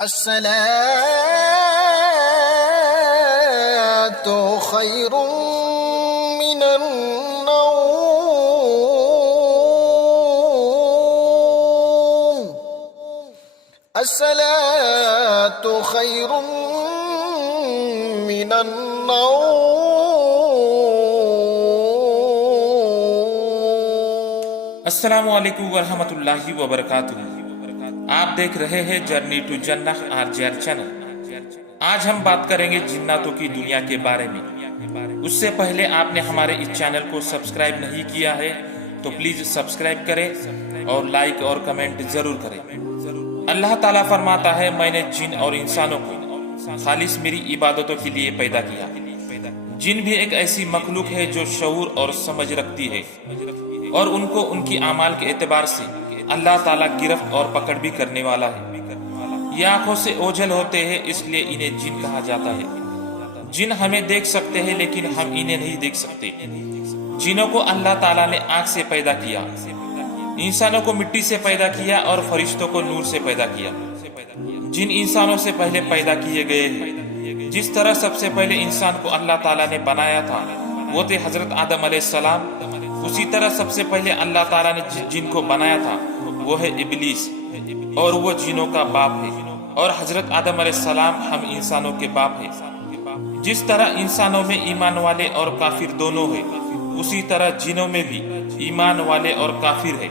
الصلاة خير من النوم. الصلاة خير من النوم. अस्सलामु अलैकुम वरहमतुल्लाहि वबरकातुहू। आप देख रहे हैं जर्नी टू जन्नह आरजेआर चैनल। आज हम बात करेंगे जिन्नातों की दुनिया के बारे में। उससे पहले आपने हमारे इस चैनल को सब्सक्राइब नहीं किया है तो प्लीज सब्सक्राइब करें और लाइक और कमेंट जरूर करें। अल्लाह ताला फरमाता है, मैंने जिन और इंसानों को खालिस मेरी इबादतों के लिए पैदा किया। जिन भी एक ऐसी मखलूक है जो शऊर और समझ रखती है और उनको उनकी आमाल के एतबार से अल्लाह ताला गिरफ्त और पकड़ भी करने वाला है। ये आंखों से ओझल होते हैं, इसलिए इन्हें जिन कहा जाता है। जिन हमें देख सकते हैं लेकिन हम इन्हें नहीं देख सकते। जिनों को अल्लाह ताला ने आंख से पैदा किया, इंसानों को मिट्टी से पैदा किया और फरिश्तों को नूर से पैदा किया। जिन इंसानों से पहले पैदा किए गए हैं, जिस तरह सबसे पहले इंसान को अल्लाह ताला ने बनाया था वो थे हजरत आदम अलैहिस्सलाम, उसी तरह सबसे पहले अल्लाह ताला ने जिन को बनाया था वो है इबलीस और वो जिनों का बाप है। और हजरत आदम अलैहिस्सलाम हम इंसानों के बाप है। जिस तरह इंसानों में ईमान वाले और काफिर दोनों है, उसी तरह जिनों में भी ईमान वाले और काफिर है।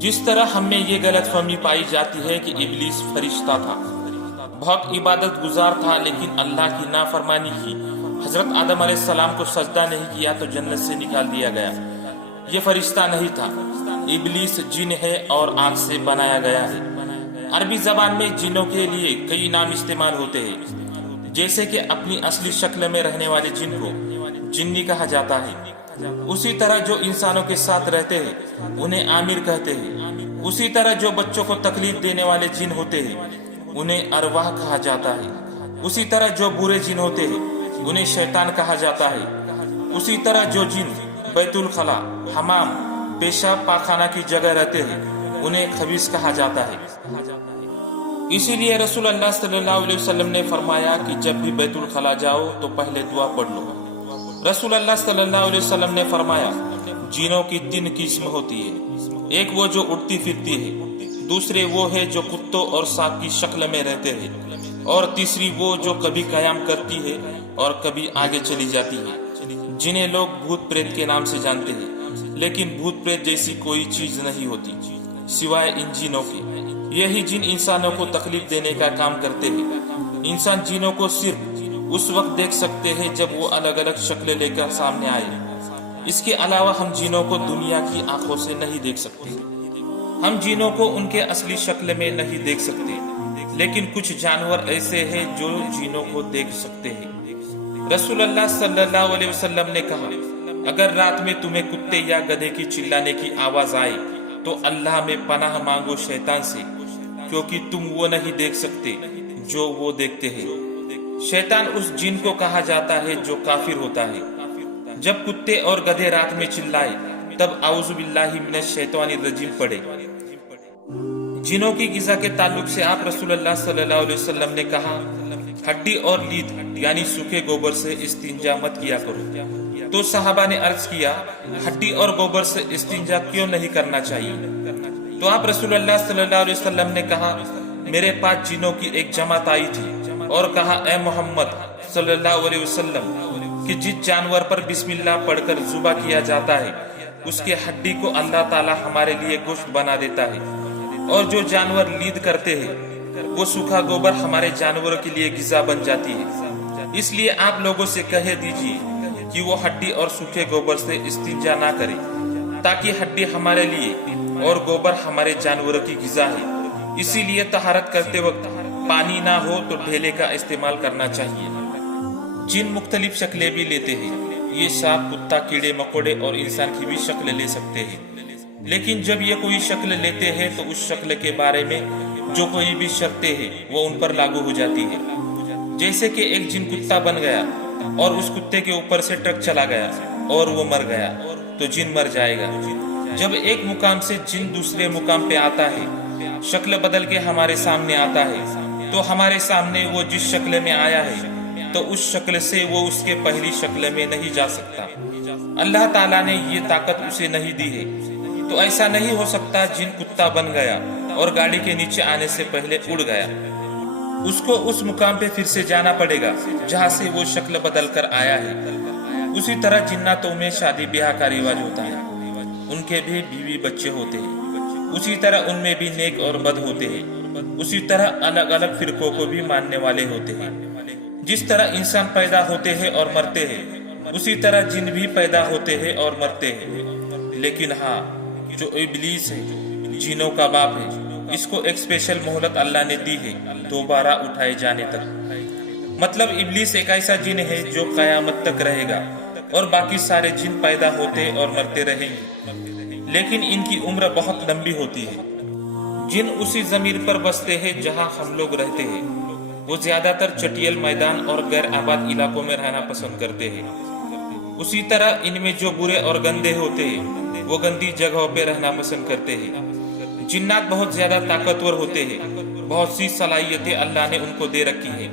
जिस तरह हमें ये गलतफहमी पाई जाती है कि इबलीस फरिश्ता था, बहुत इबादत गुजार था, लेकिन अल्लाह की नाफरमानी की, हजरत आदम अलैहिस्सलाम को सजदा नहीं किया तो जन्नत से निकाल दिया गया। ये फरिश्ता नहीं था, इबलीस जिन है और आग से बनाया गया है। अरबी जबान में जिनों के लिए कई नाम इस्तेमाल होते हैं, जैसे कि अपनी असली शक्ल में रहने वाले जिन को जिन्नी कहा जाता है। उसी तरह जो इंसानों के साथ रहते हैं उन्हें आमिर कहते हैं। उसी तरह जो बच्चों को तकलीफ देने वाले जिन होते हैं उन्हें अरवाह कहा जाता है। उसी तरह जो बुरे जिन होते हैं उन्हें शैतान कहा जाता है। उसी तरह जो जिन बैतुल खला, हमाम, पेशाब पाखाना की जगह रहते हैं उन्हें खबीस कहा जाता है। इसीलिए रसूल अल्लाह सल्लल्लाहु अलैहि वसल्लम ने फरमाया कि जब भी बैतुल खला जाओ तो पहले दुआ पढ़ लो। रसूल अल्लाह सल्लल्लाहु अलैहि वसल्लम ने फरमाया, जिनों की 3 किस्म होती है। एक वो जो उड़ती फिरती है, दूसरे वो है जो कुत्तों और सांप की शक्ल में रहते हैं, और तीसरी वो जो कभी कयाम करती है और कभी आगे चली जाती है, जिन्हें लोग भूत प्रेत के नाम से जानते हैं। लेकिन भूत प्रेत जैसी कोई चीज नहीं होती सिवाय इन जिनों के। यही जिन इंसानों को तकलीफ देने का काम करते हैं। इंसान जिनों को सिर्फ उस वक्त देख सकते हैं जब वो अलग अलग शक्लें लेकर सामने आए। इसके अलावा हम जिनों को दुनिया की आंखों से नहीं देख सकते। हम जिनों को उनके असली शक्ल में नहीं देख सकते, लेकिन कुछ जानवर ऐसे हैं जो जिनों को देख सकते हैं। रसूल अल्लाह सल्लल्लाहु अलैहि वसल्लम ने कहा, अगर रात में तुम्हें कुत्ते या गधे की चिल्लाने की आवाज आए तो अल्लाह में पनाह मांगो शैतान से, क्योंकि तुम वो नहीं देख सकते जो वो देखते हैं। शैतान उस जिन को कहा जाता है जो काफिर होता है। जब कुत्ते और गधे रात में चिल्लाए तब आऊज़ु बिल्लाहि मिनश शैतानिर रजीम पढ़े। जिनों की गिज़ा के ताल्लुक से आप रसूलुल्लाह सल्लल्लाहु अलैहि वसल्लम ने कहा, हड्डी और लीद यानी सूखे गोबर से इस्तिंजा मत किया करो। तो सहाबा ने अर्ज किया, हड्डी और गोबर से इस्तिंजा क्यों नहीं करना चाहिए? तो आप रसूलुल्लाह सल्लल्लाहु अलैहि वसल्लम ने कहा, मेरे पास जिनों की एक जमात आई थी और कहा, ए मोहम्मद सल्लल्लाहु अलैहि वसल्लम, कि जिस जानवर पर बिस्मिल्लाह पढ़कर जुबा किया जाता है उसके हड्डी को अल्लाह ताला हमारे लिए गोश्त बना देता है, और जो जानवर लीद करते हैं वो सूखा गोबर हमारे जानवरों के लिए गिज़ा बन जाती है। इसलिए आप लोगों से कह दीजिए कि वो हड्डी और सूखे गोबर से इस्तिंजा ना करे, ताकि हड्डी हमारे लिए और गोबर हमारे जानवरों की गिज़ा है। इसीलिए तहारत करते वक्त पानी ना हो तो ढेले का इस्तेमाल करना चाहिए। जिन मुख्तलिफ शक्लें भी लेते हैं, ये सांप, कुत्ता, कीड़े मकोड़े और इंसान की भी शक्ल ले सकते हैं। लेकिन जब ये कोई शक्ल लेते हैं तो उस शक्ल के बारे में जो कोई भी शर्तें हैं वो उन पर लागू हो जाती है। जैसे कि एक जिन कुत्ता बन गया और उस कुत्ते के ऊपर से ट्रक चला गया और वो मर गया तो जिन मर जाएगा। जब एक मुकाम से जिन दूसरे मुकाम पे आता है, शक्ल बदल के हमारे सामने आता है, تو हमारे सामने वो जिस शक्ल में आया है तो उस शक्ल से वो उसके पहली शक्ल में नहीं जा सकता। अल्लाह ताला ने ये ताकत उसे नहीं दी है। तो ऐसा नहीं हो सकता जिन कुत्ता बन गया और गाड़ी के नीचे आने से पहले उड़ गया। उसको उस मुकाम पे फिर से जाना पड़ेगा जहाँ से वो शक्ल बदल कर आया है। उसी तरह जिन्नातों में शादी ब्याह का रिवाज होता है, उनके भी बीवी बच्चे होते हैं। उसी तरह उनमें भी नेक और बद होते हैं। उसी तरह अलग अलग फिरकों को भी मानने वाले होते हैं। जिस तरह इंसान पैदा होते हैं और मरते हैं, उसी तरह जिन भी पैदा होते हैं और मरते हैं। लेकिन हाँ, जो इब्लीस है, जिनों का बाप है, इसको एक स्पेशल मोहलत अल्लाह ने दी है दोबारा उठाए जाने तक। मतलब इब्लीस एक ऐसा जिन है जो कयामत तक रहेगा और बाकी सारे जिन पैदा होते और मरते रहेंगे, लेकिन इनकी उम्र बहुत लंबी होती है। जिन उसी जमीन पर बसते हैं जहां हम लोग रहते हैं। वो ज्यादातर चटियल मैदान और गैर आबाद इलाकों में रहना पसंद करते हैं। उसी तरह इनमें जो बुरे और गंदे होते हैं वो गंदी जगहों पे रहना पसंद करते हैं। जिन्नात बहुत ज्यादा ताकतवर होते हैं। बहुत सी सलाहियतें अल्लाह ने उनको दे रखी है।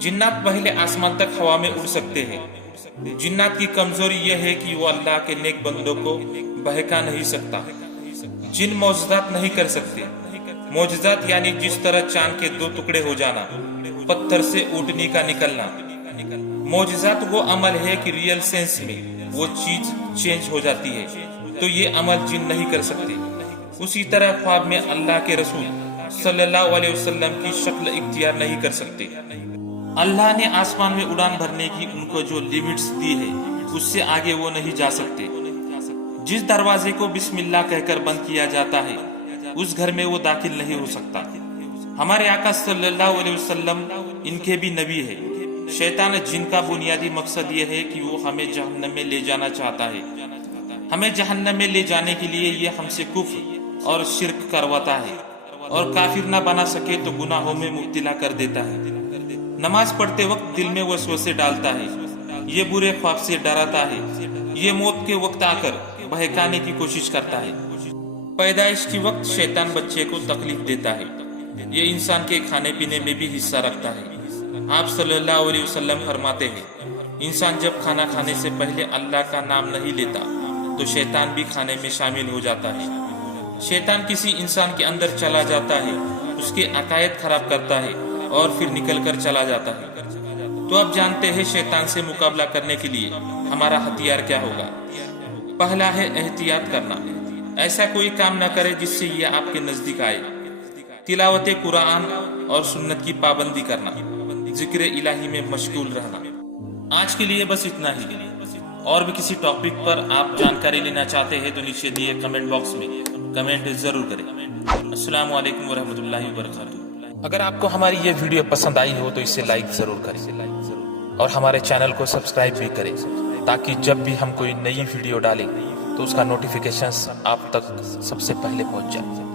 जिन्नात पहले आसमान तक हवा में उड़ सकते हैं। जिन्नात की कमजोरी यह है कि वो अल्लाह के नेक बंदों को बहका नहीं सकता। जिन मौजज़ात नहीं कर सकते। मौजज़ात यानी जिस तरह चांद के 2 टुकड़े हो जाना, पत्थर से ऊँटनी का निकलना। मौजज़ात वो अमल है कि रियल सेंस में वो चीज चेंज हो जाती है, तो ये अमल जिन नहीं कर सकते। उसी तरह ख्वाब में अल्लाह के रसूल सल्लल्लाहु अलैहि वसल्लम की शक्ल इख्तियार नहीं कर सकते। अल्लाह ने आसमान में उड़ान भरने की उनको जो लिमिट्स दी है, उससे आगे वो नहीं जा सकते। जिस दरवाजे को बिस्मिल्लाह कहकर बंद किया जाता है, उस घर में वो दाखिल नहीं हो सकता। हमारे आका सल्लल्लाहु अलैहि वसल्लम इनके भी नबी है। शैतान जिनका बुनियादी मकसद ये है कि वो हमें जहन्नम में ले जाना चाहता है। हमें जहन्नम में ले जाने के लिए ये हमसे कुफ्र और शिर्क करवाता है, और काफिर ना बना सके तो गुनाहों में मुब्तिला कर देता है। नमाज पढ़ते वक्त दिल में वसवसे डालता है, ये बुरे ख्वाब से डराता है, ये मौत के वक्त आकर बहकाने की कोशिश करता है। पैदाइश के वक्त शैतान बच्चे को तकलीफ देता है, ये इंसान के खाने पीने में भी हिस्सा रखता है। आप सल्लल्लाहु अलैहि वसल्लम फरमाते हैं, इंसान जब खाना खाने से पहले अल्लाह का नाम नहीं लेता तो शैतान भी खाने में शामिल हो जाता है। शैतान किसी इंसान के अंदर चला जाता है, उसके अकायद खराब करता है और फिर निकल कर चला जाता है। तो अब जानते हैं शैतान से मुकाबला करने के लिए हमारा हथियार क्या होगा। पहला है एहतियात करना। ऐसा कोई काम न करे जिससे ये आपके नजदीक आए। तिलावत कुरान और सुन्नत की पाबंदी करना, जिक्र इलाही में मशगूल रहना। आज के लिए बस इतना ही। और भी किसी टॉपिक पर आप जानकारी लेना चाहते हैं तो नीचे दिए कमेंट बॉक्स में कमेंट जरूर करें। अस्सलाम वालेकुम वरहमतुल्लाहि वबरकातुहू। अगर आपको हमारी ये वीडियो पसंद आई हो तो इसे लाइक जरूर करें और हमारे चैनल को सब्सक्राइब भी करें, ताकि जब भी हम कोई नई वीडियो डालें तो उसका नोटिफिकेशंस आप तक सबसे पहले पहुंच जाए।